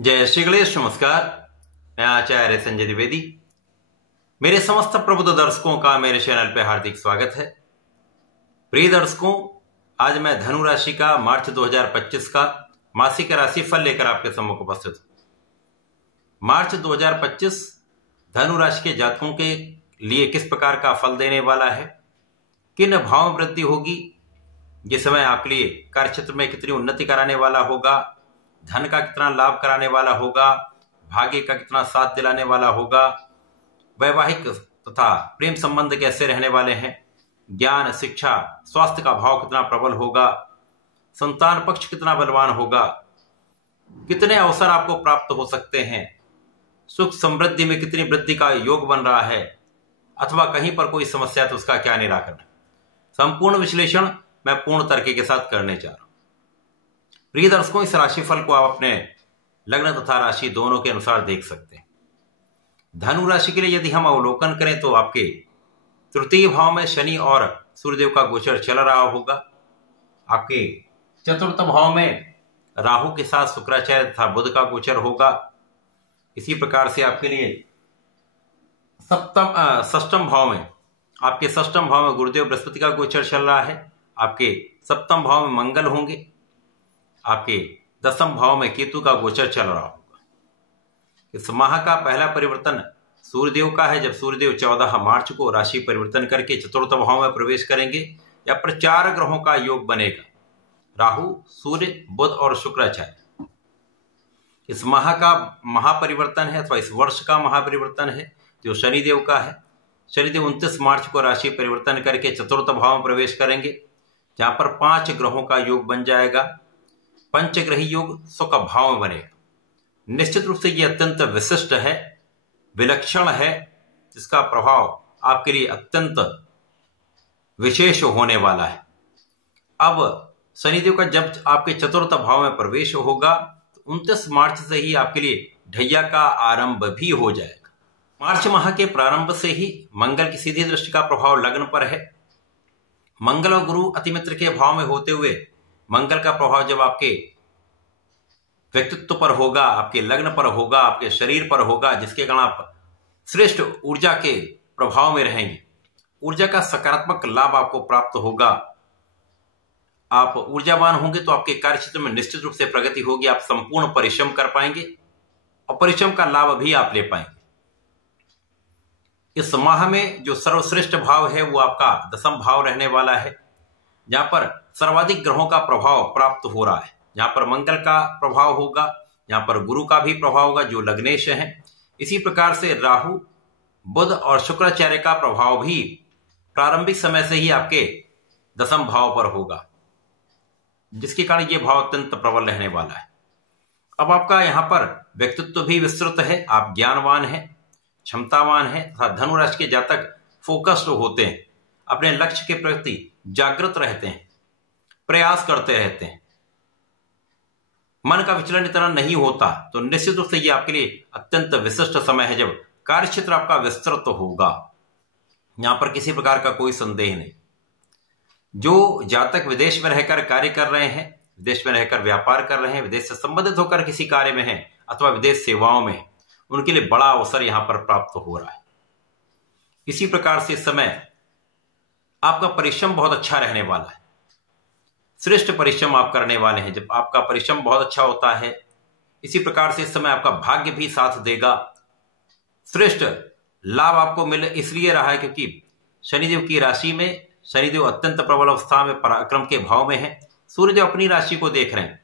जय श्री गणेश। नमस्कार, मैं आचार्य संजय द्विवेदी। मेरे समस्त प्रबुद्ध दर्शकों का मेरे चैनल पर हार्दिक स्वागत है। प्रिय दर्शकों, आज मैं धनु राशि का मार्च 2025 का मासिक राशि फल लेकर आपके सम्मुख उपस्थित हूं। मार्च 2025 धनु राशि के जातकों के लिए किस प्रकार का फल देने वाला है, किन भाव में वृद्धि होगी, जिस समय आपके लिए कार्य क्षेत्र में कितनी उन्नति कराने वाला होगा, धन का कितना लाभ कराने वाला होगा, भाग्य का कितना साथ दिलाने वाला होगा, वैवाहिक तथा प्रेम संबंध कैसे रहने वाले हैं, ज्ञान शिक्षा स्वास्थ्य का भाव कितना प्रबल होगा, संतान पक्ष कितना बलवान होगा, कितने अवसर आपको प्राप्त हो सकते हैं, सुख समृद्धि में कितनी वृद्धि का योग बन रहा है, अथवा कहीं पर कोई समस्या तो उसका क्या निराकरण। संपूर्ण विश्लेषण मैं पूर्ण तर्क के साथ करने जा रहा हूं। प्रिय दर्शकों, इस राशिफल को आप अपने लग्न तथा राशि दोनों के अनुसार देख सकते हैं। धनु राशि के लिए यदि हम अवलोकन करें तो आपके तृतीय भाव में शनि और सूर्यदेव का गोचर चल रहा होगा। आपके चतुर्थ भाव में राहु के साथ शुक्राचार्य तथा बुध का गोचर होगा। इसी प्रकार से आपके लिए षष्ठम भाव में आपके षष्ठम भाव में गुरुदेव बृहस्पति का गोचर चल रहा है। आपके सप्तम भाव में मंगल होंगे। आपके दसम भाव में केतु का गोचर चल रहा होगा। इस माह का पहला परिवर्तन सूर्यदेव का है, जब सूर्यदेव 14 मार्च को राशि परिवर्तन करके चतुर्थ भाव में प्रवेश करेंगे। या पर 4 ग्रहों का योग बनेगा, राहु, सूर्य, बुध और शुक्राचार्य। इस माह का महापरिवर्तन है अथवा इस वर्ष का महापरिवर्तन है जो शनिदेव का है। शनिदेव 29 मार्च को राशि परिवर्तन करके चतुर्थ भाव में प्रवेश करेंगे, जहां पर 5 ग्रहों का योग बन जाएगा। पंचग्रही योग सुख भाव में बनेगा। निश्चित रूप से यह अत्यंत विशिष्ट है, विलक्षण है, जिसका प्रभाव आपके लिए अत्यंत विशेष होने वाला है। अब शनिदेव का जब आपके चतुर्थ भाव में प्रवेश होगा तो 29 मार्च से ही आपके लिए ढैया का आरंभ भी हो जाएगा। मार्च माह के प्रारंभ से ही मंगल की सीधी दृष्टि का प्रभाव लग्न पर है। मंगल और गुरु अतिमित्र के भाव में होते हुए मंगल का प्रभाव जब आपके व्यक्तित्व पर होगा, आपके लग्न पर होगा, आपके शरीर पर होगा, जिसके कारण आप श्रेष्ठ ऊर्जा के प्रभाव में रहेंगे। ऊर्जा का सकारात्मक लाभ आपको प्राप्त होगा। आप ऊर्जावान होंगे तो आपके कार्य क्षेत्र में निश्चित रूप से प्रगति होगी। आप संपूर्ण परिश्रम कर पाएंगे और परिश्रम का लाभ भी आप ले पाएंगे। इस माह में जो सर्वश्रेष्ठ भाव है वो आपका दसम भाव रहने वाला है, जहां पर सर्वाधिक ग्रहों का प्रभाव प्राप्त हो रहा है। जहां पर मंगल का प्रभाव होगा, जहां पर गुरु का भी प्रभाव होगा जो लग्नेश हैं। इसी प्रकार से राहु, बुध और शुक्राचार्य का प्रभाव भी प्रारंभिक समय से ही आपके दसम भाव पर होगा, जिसके कारण यह भाव अत्यंत प्रबल रहने वाला है। अब आपका यहां पर व्यक्तित्व भी विस्तृत है, आप ज्ञानवान हैं, क्षमतावान हैं तथा धनु राशि के जातक फोकस्ड होते हैं, अपने लक्ष्य के प्रति जागृत रहते हैं, प्रयास करते रहते हैं, मन का विचलन इतना नहीं होता। तो निश्चित रूप से यह आपके लिए अत्यंत विशिष्ट समय है जब कार्य क्षेत्र आपका विस्तृत होगा। यहां पर किसी प्रकार का कोई संदेह नहीं। जो जातक विदेश में रहकर कार्य कर रहे हैं, विदेश में रहकर व्यापार कर रहे हैं, विदेश से संबंधित होकर किसी कार्य में हैं अथवा विदेश सेवाओं में, उनके लिए बड़ा अवसर यहां पर प्राप्त हो रहा है। इसी प्रकार से इस समय आपका परिश्रम बहुत अच्छा रहने वाला है। श्रेष्ठ परिश्रम आप करने वाले हैं। जब आपका परिश्रम बहुत अच्छा होता है, इसी प्रकार से इस समय आपका भाग्य भी साथ देगा। श्रेष्ठ लाभ आपको मिल इसलिए रहा है क्योंकि शनिदेव की राशि में शनिदेव अत्यंत प्रबल अवस्था में पराक्रम के भाव में है। सूर्यदेव अपनी राशि को देख रहे हैं,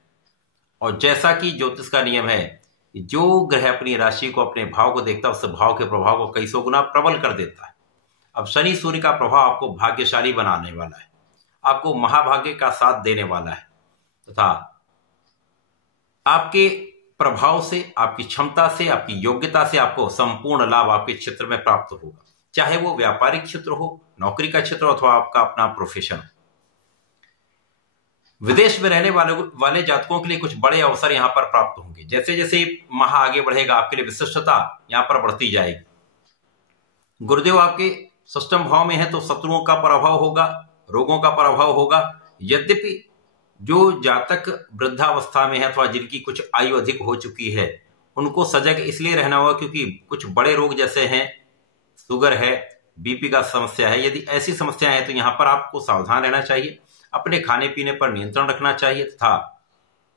और जैसा कि ज्योतिष का नियम है, जो ग्रह अपनी राशि को, अपने भाव को देखता है, उस भाव के प्रभाव को कई सौ गुना प्रबल कर देता है। अब शनि सूर्य का प्रभाव आपको भाग्यशाली बनाने वाला है, आपको महाभाग्य का साथ देने वाला है, तथा आपके प्रभाव से, आपकी क्षमता से, आपकी योग्यता से आपको संपूर्ण लाभ आपके क्षेत्र में प्राप्त होगा। चाहे वो व्यापारिक क्षेत्र हो, नौकरी का क्षेत्र हो अथवा आपका अपना प्रोफेशन। विदेश में रहने वाले जातकों के लिए कुछ बड़े अवसर यहां पर प्राप्त होंगे। जैसे जैसे माह आगे बढ़ेगा आपके लिए विशिष्टता यहां पर बढ़ती जाएगी। गुरुदेव आपके षष्ठम भाव में है तो शत्रुओं का प्रभाव होगा, रोगों का प्रभाव होगा। यद्यपि जो जातक वृद्धावस्था में है अथवा जिनकी कुछ आयु अधिक हो चुकी है, उनको सजग इसलिए रहना होगा क्योंकि कुछ बड़े रोग जैसे हैं, शुगर है, बीपी का समस्या है, यदि ऐसी समस्याएं हैं तो यहाँ पर आपको सावधान रहना चाहिए, अपने खाने पीने पर नियंत्रण रखना चाहिए तथा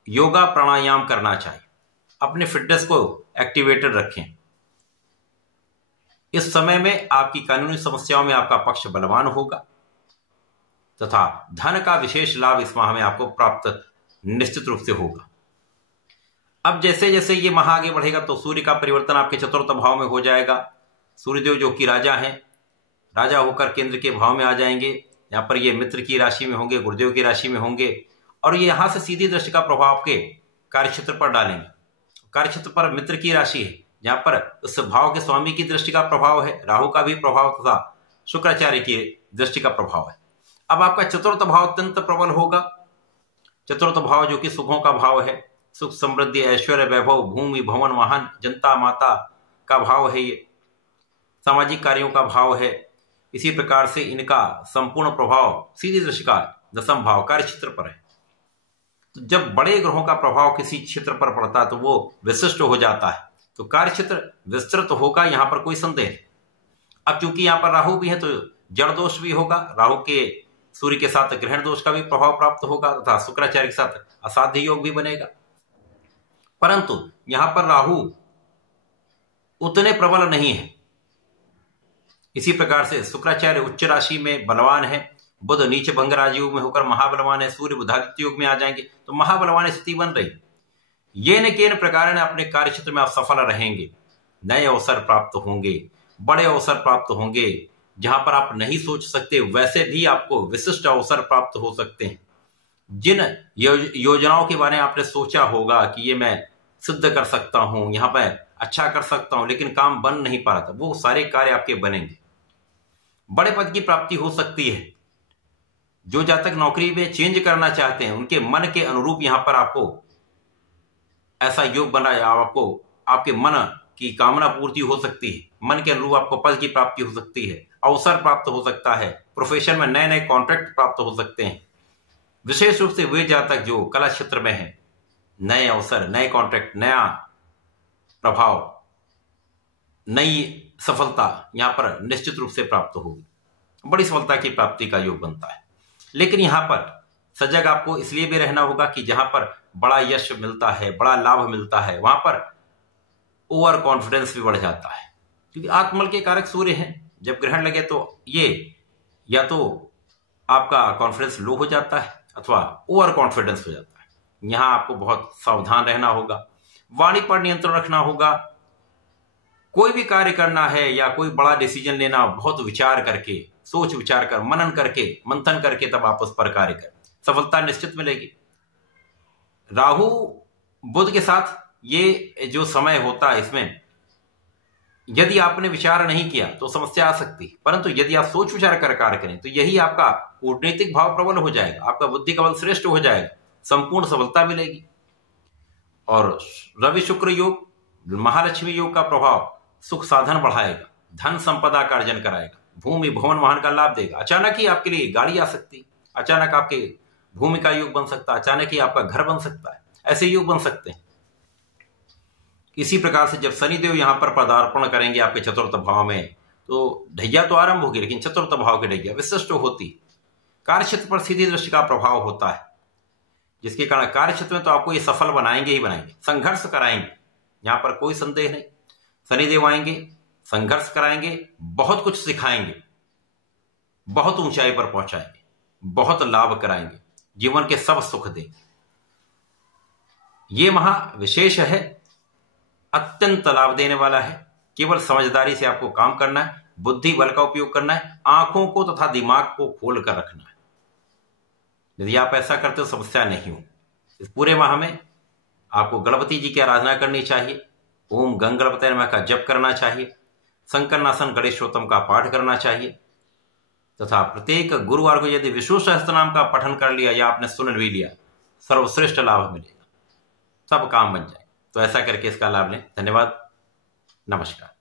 योगा प्राणायाम करना चाहिए, अपने फिटनेस को एक्टिवेटेड रखें। इस समय में आपकी कानूनी समस्याओं में आपका पक्ष बलवान होगा तथा धन का विशेष लाभ इस माह में आपको प्राप्त निश्चित रूप से होगा। अब जैसे जैसे ये माह आगे बढ़ेगा तो सूर्य का परिवर्तन आपके चतुर्थ भाव में हो जाएगा। सूर्यदेव जो कि राजा हैं, राजा होकर केंद्र के भाव में आ जाएंगे। यहाँ पर ये मित्र की राशि में होंगे, गुरुदेव की राशि में होंगे और ये यहां से सीधी दृष्टि का प्रभाव आपके कार्यक्षेत्र पर डालेंगे। कार्यक्षेत्र पर मित्र की राशि है, जहां पर उस भाव के स्वामी की दृष्टि का प्रभाव है, राहु का भी प्रभाव तथा शुक्राचार्य की दृष्टि का प्रभाव है। अब आपका चतुर्थ भाव अत्यंत प्रबल होगा। चतुर्थ भाव जो कि सुखों का भाव है, सुख समृद्धि ऐश्वर्य वैभव भूमि भवन वाहन जनता माता का भाव है, ये सामाजिक कार्यों का भाव है। इसी प्रकार से इनका संपूर्ण प्रभाव सीधी दृष्टि का दशम भाव कार्य क्षेत्र पर है। तो जब बड़े ग्रहों का प्रभाव किसी क्षेत्र पर पड़ता है तो वो विशिष्ट हो जाता है, तो कार्य क्षेत्र विस्तृत होगा, यहां पर कोई संदेह नहीं। अब चूंकि यहां पर राहु भी है तो जड़ दोष भी होगा, राहु के सूर्य के साथ ग्रहण दोष का भी प्रभाव प्राप्त होगा तथा शुक्राचार्य के साथ असाध्य योग भी बनेगा। परंतु यहां पर राहु उतने प्रबल नहीं है। इसी प्रकार से शुक्राचार्य उच्च राशि में बलवान है, बुध नीच भंग राजयोग में होकर महाबलवान है, सूर्य बुधादित्य योग में आ जाएंगे तो महाबलवान स्थिति बन रही। ये न केन प्रकार अपने कार्य क्षेत्र में आप सफल रहेंगे, नए अवसर प्राप्त होंगे, बड़े अवसर प्राप्त होंगे, जहां पर आप नहीं सोच सकते वैसे भी आपको विशिष्ट अवसर प्राप्त हो सकते हैं। जिन योजनाओं के बारे में आपने सोचा होगा कि ये मैं सिद्ध कर सकता हूं, यहां पर अच्छा कर सकता हूं, लेकिन काम बन नहीं पा रहा था, वो सारे कार्य आपके बनेंगे। बड़े पद की प्राप्ति हो सकती है। जो जातक नौकरी में चेंज करना चाहते हैं उनके मन के अनुरूप यहां पर आपको ऐसा योग बना, आपको आपके मन की कामना पूर्ति हो सकती है, मन के अनुरूप आपको पद की प्राप्ति हो सकती है, अवसर प्राप्त हो सकता है, प्रोफेशन में नए नए कॉन्ट्रैक्ट प्राप्त हो सकते हैं। विशेष रूप से वे जातक जो कला क्षेत्र में हैं, नए अवसर, नए कॉन्ट्रैक्ट, नया प्रभाव, नई सफलता यहां पर निश्चित रूप से प्राप्त होगी। बड़ी सफलता की प्राप्ति का योग बनता है। लेकिन यहां पर सजग आपको इसलिए भी रहना होगा कि जहां पर बड़ा यश मिलता है, बड़ा लाभ मिलता है, वहां पर ओवर कॉन्फिडेंस भी बढ़ जाता है, क्योंकि आत्मबल के कारक सूर्य हैं। जब ग्रहण लगे तो ये या तो आपका कॉन्फिडेंस लो हो जाता है अथवा ओवर कॉन्फिडेंस हो जाता है। यहां आपको बहुत सावधान रहना होगा, वाणी पर नियंत्रण रखना होगा। कोई भी कार्य करना है या कोई बड़ा डिसीजन लेना, बहुत विचार करके, सोच विचार कर, मनन करके, मंथन करके तब आप उस पर कार्य करें, सफलता निश्चित मिलेगी। राहु बुध के साथ ये जो समय होता है, इसमें यदि आपने विचार नहीं किया तो समस्या आ सकती है, परंतु यदि आप सोच विचार कर कार्य करें तो यही आपका कूटनीतिक भाव प्रबल हो जाएगा, आपका बुद्धि का बल श्रेष्ठ हो जाएगा, संपूर्ण सफलता मिलेगी। और रवि शुक्र योग, महालक्ष्मी योग का प्रभाव सुख साधन बढ़ाएगा, धन संपदा का अर्जन कराएगा, भूमि भवन वाहन का लाभ देगा। अचानक ही आपके लिए गाड़ी आ सकती, अचानक आपके भूमि का योग बन सकता है, अचानक ही आपका घर बन सकता है, ऐसे योग बन सकते हैं। इसी प्रकार से जब शनिदेव यहां पर पदार्पण करेंगे आपके चतुर्थ भाव में तो ढैया तो आरंभ होगी, लेकिन चतुर्थ भाव की ढैया विशिष्ट होती। कार्य क्षेत्र पर सीधी दृष्टि का प्रभाव होता है, जिसके कारण कार्य क्षेत्र में तो आपको ये सफल बनाएंगे ही बनाएंगे, संघर्ष कराएंगे, यहां पर कोई संदेह नहीं। शनिदेव आएंगे, संघर्ष कराएंगे, बहुत कुछ सिखाएंगे, बहुत ऊंचाई पर पहुंचाएंगे, बहुत लाभ कराएंगे, जीवन के सब सुख देंगे। ये महा विशेष है, अत्यंत लाभ देने वाला है। केवल समझदारी से आपको काम करना है, बुद्धि बल का उपयोग करना है, आंखों को तथा दिमाग को खोल कर रखना है। यदि आप ऐसा करते हो समस्या नहीं हो। इस पूरे माह में आपको गणपति जी की आराधना करनी चाहिए, ओम गंग गणपतये नमः का जप करना चाहिए, संकरनासन गणेशोत्तम का पाठ करना चाहिए तथा प्रत्येक गुरुवार को यदि विष्णु सहस्त्रनाम का पठन कर लिया या आपने सुन भी लिया, सर्वश्रेष्ठ लाभ मिलेगा, सब काम बन जाए। तो ऐसा करके इसका लाभ लें। धन्यवाद, नमस्कार।